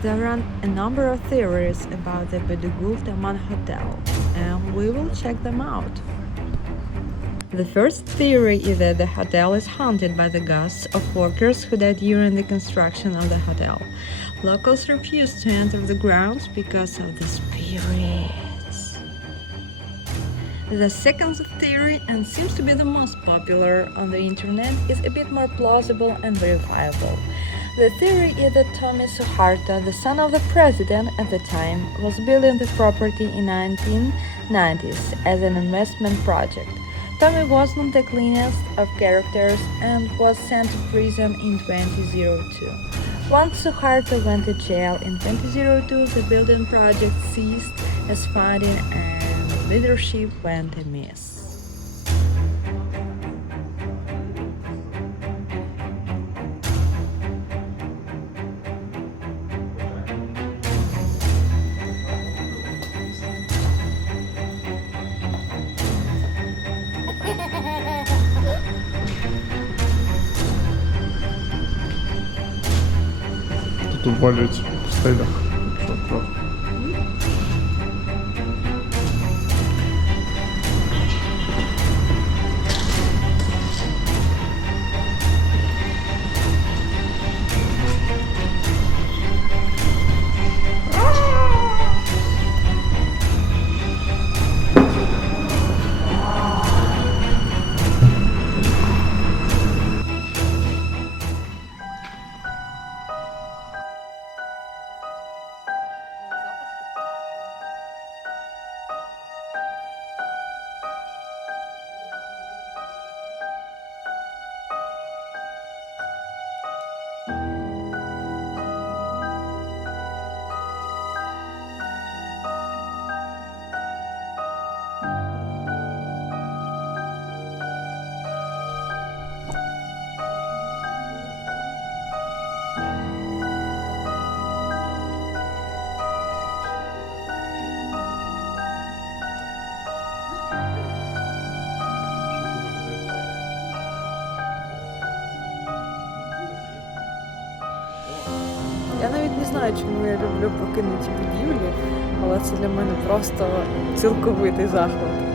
There are a number of theories about the Bedugul Taman Hotel, and we will check them out. The first theory is that the hotel is haunted by the ghosts of workers who died during the construction of the hotel. Locals refuse to enter the grounds because of the spirits. The second theory, and seems to be the most popular on the internet, is a bit more plausible and verifiable. The theory is that Tommy Suharto, the son of the president at the time, was building the property in 1990s as an investment project. Tommy was not the cleanest of characters and was sent to prison in 2002. Once Suharto went to jail in 2002, the building project ceased as funding and leadership went amiss. tu walec w stelach. Навіть не знаю, чому я люблю покинуті будівлі, але це для мене просто цілковитий захват.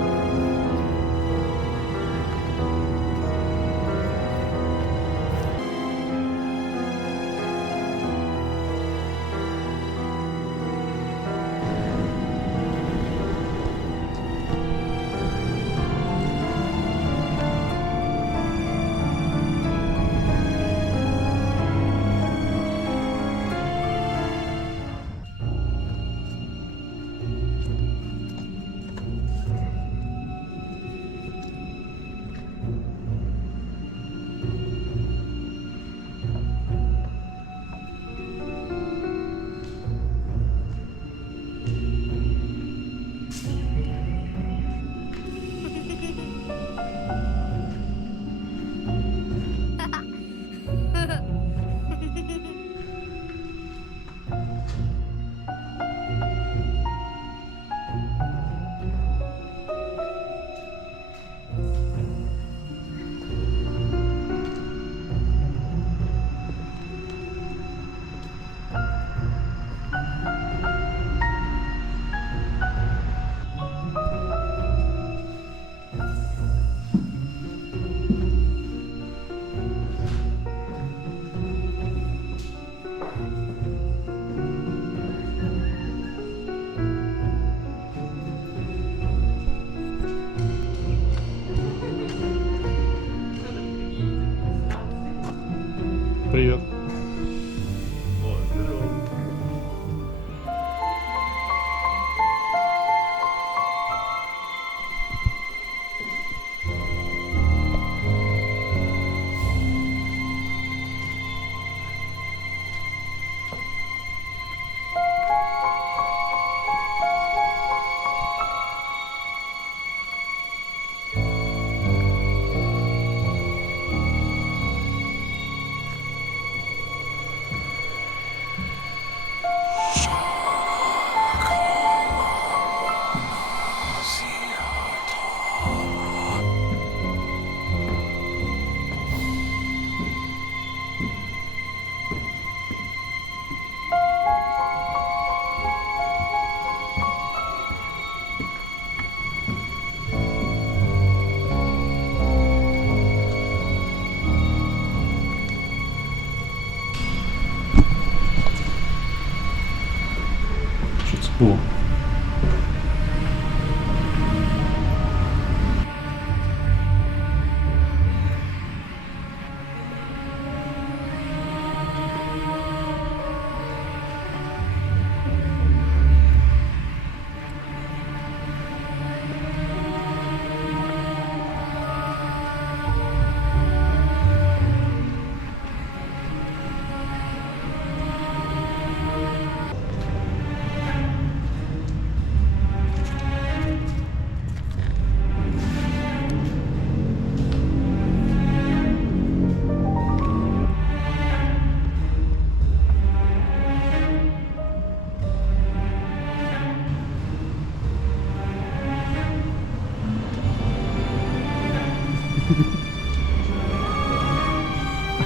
五